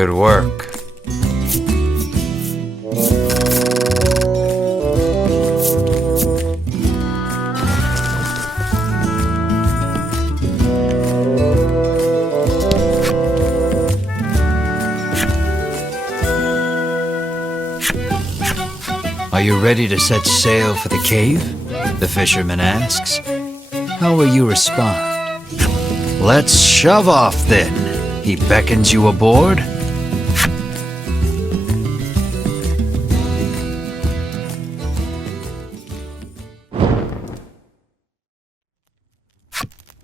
Good work. Are you ready to set sail for the cave? The fisherman asks. How will you respond? Let's shove off then. He beckons you aboard.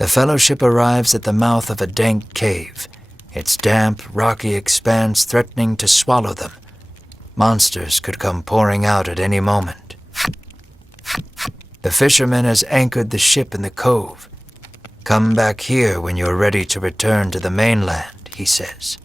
The Fellowship arrives at the mouth of a dank cave, its damp, rocky expanse threatening to swallow them. Monsters could come pouring out at any moment. The fisherman has anchored the ship in the cove. Come back here when you're ready to return to the mainland, he says.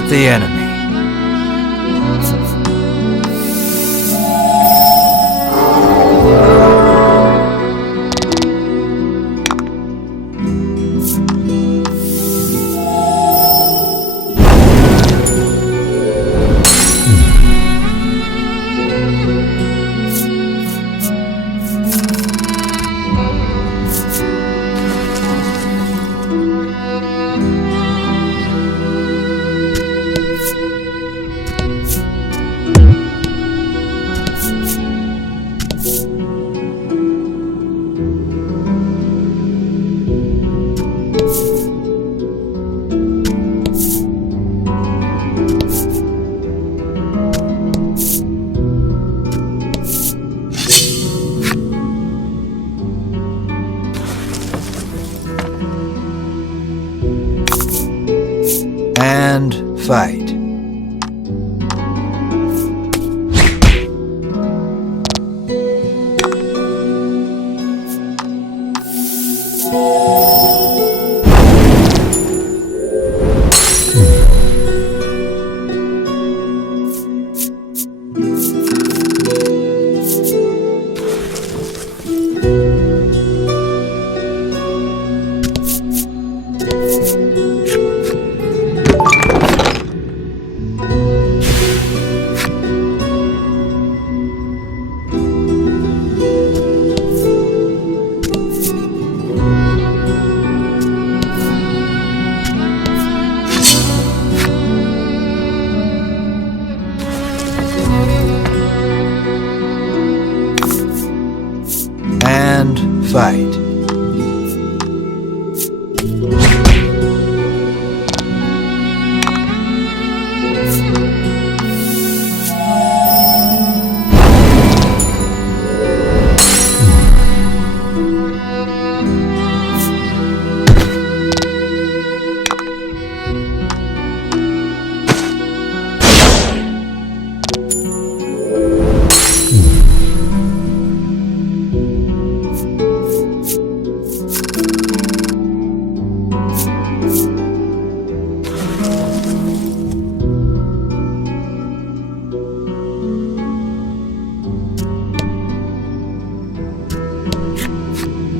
out the enemy. And fight. And fight.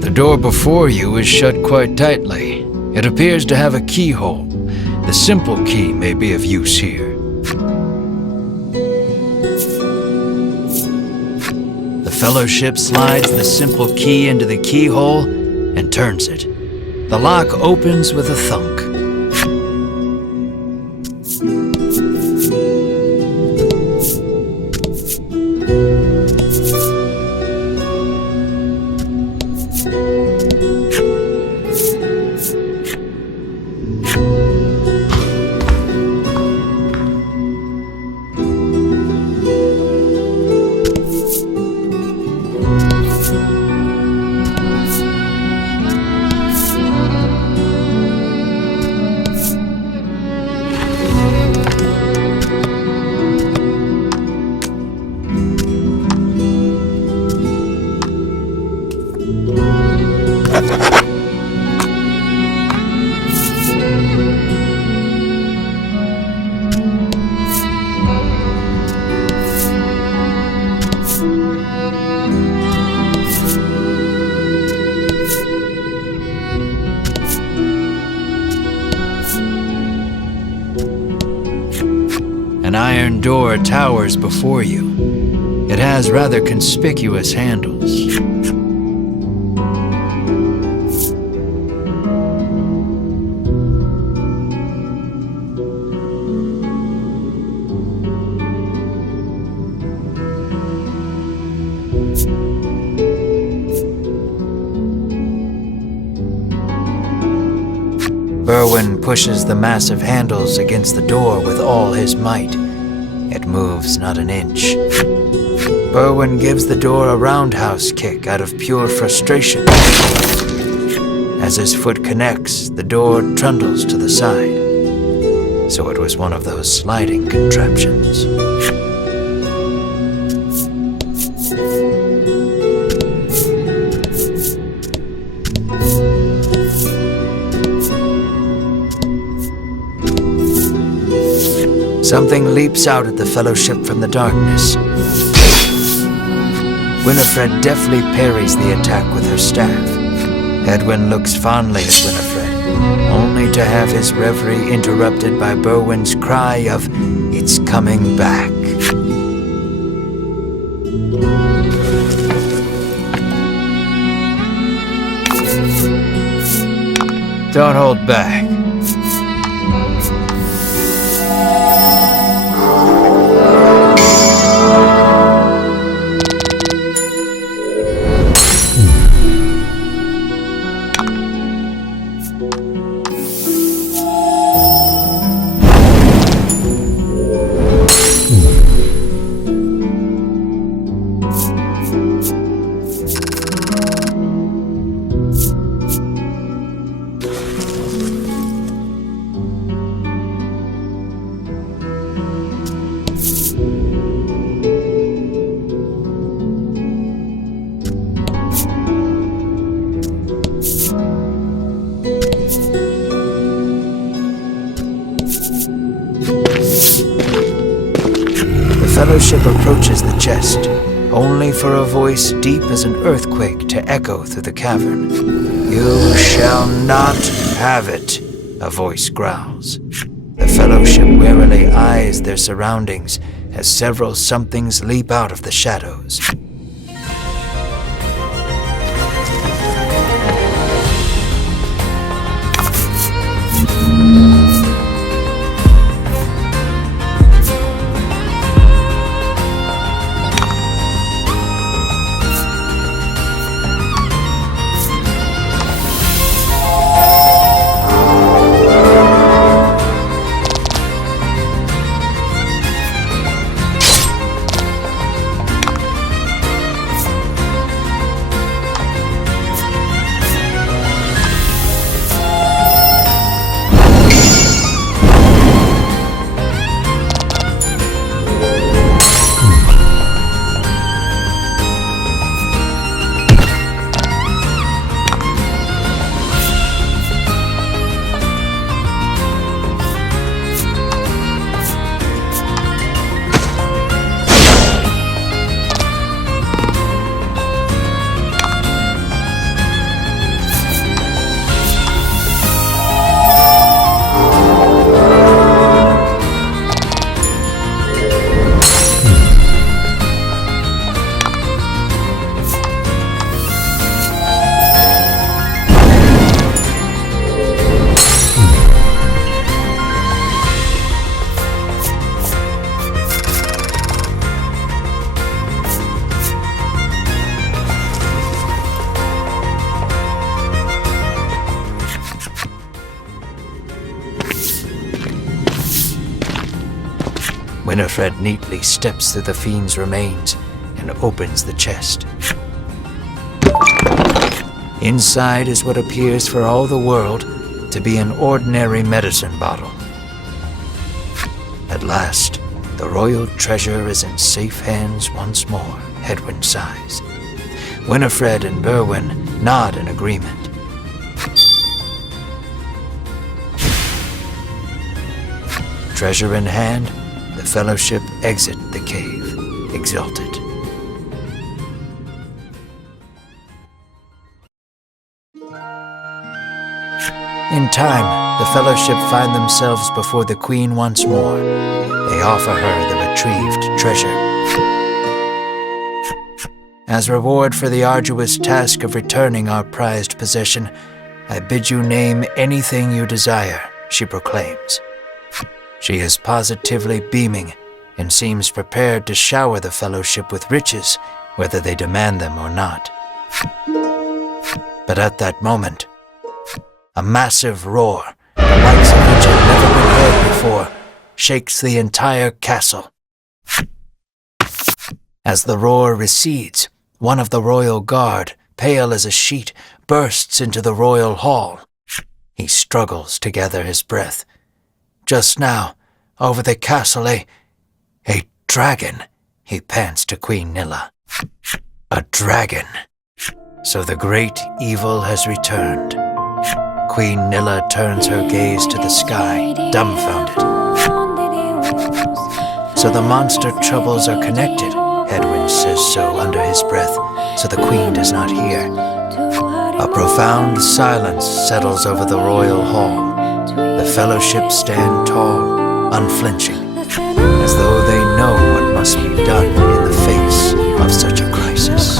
The door before you is shut quite tightly. It appears to have a keyhole. The simple key may be of use here. The Fellowship slides the simple key into the keyhole and turns it. The lock opens with a thunk. An iron door towers before you. It has rather conspicuous handles. Berwin pushes the massive handles against the door with all his might. It moves not an inch. Berwin gives the door a roundhouse kick out of pure frustration. As his foot connects, the door trundles to the side. So it was one of those sliding contraptions. Something leaps out at the Fellowship from the darkness. Winifred deftly parries the attack with her staff. Edwin looks fondly at Winifred, only to have his reverie interrupted by Berwin's cry of, "It's coming back." Don't hold back. The Fellowship approaches the chest, only for a voice deep as an earthquake to echo through the cavern. "You shall not have it," a voice growls. The Fellowship warily eyes their surroundings as several somethings leap out of the shadows. Winifred neatly steps through the fiend's remains and opens the chest. Inside is what appears for all the world to be an ordinary medicine bottle. At last, the royal treasure is in safe hands once more, Edwin sighs. Winifred and Berwin nod in agreement. Treasure in hand, the Fellowship exit the cave, exulted. In time, the Fellowship find themselves before the Queen once more. They offer her the retrieved treasure. As reward for the arduous task of returning our prized possession, I bid you name anything you desire, she proclaims. She is positively beaming and seems prepared to shower the Fellowship with riches, whether they demand them or not. But at that moment, a massive roar, the likes of which had never been heard before, shakes the entire castle. As the roar recedes, one of the royal guard, pale as a sheet, bursts into the royal hall. He struggles to gather his breath. Just now, over the castle, a dragon, he pants to Queen Nilla. A dragon. So the great evil has returned. Queen Nilla turns her gaze to the sky, dumbfounded. So the monster troubles are connected. Edwin says so under his breath, so the Queen does not hear. A profound silence settles over the royal hall. The fellowship stand tall, unflinching, as though they know what must be done in the face of such a crisis.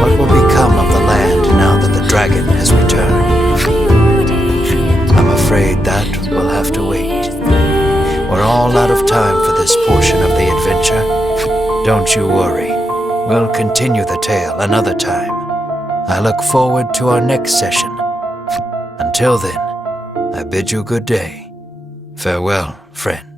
What will become of the land now that the dragon has returned? I'm afraid that will have to wait. We're all out of time for this portion of the adventure. Don't you worry. We'll continue the tale another time. I look forward to our next session. Until then, I bid you good day. Farewell, friend.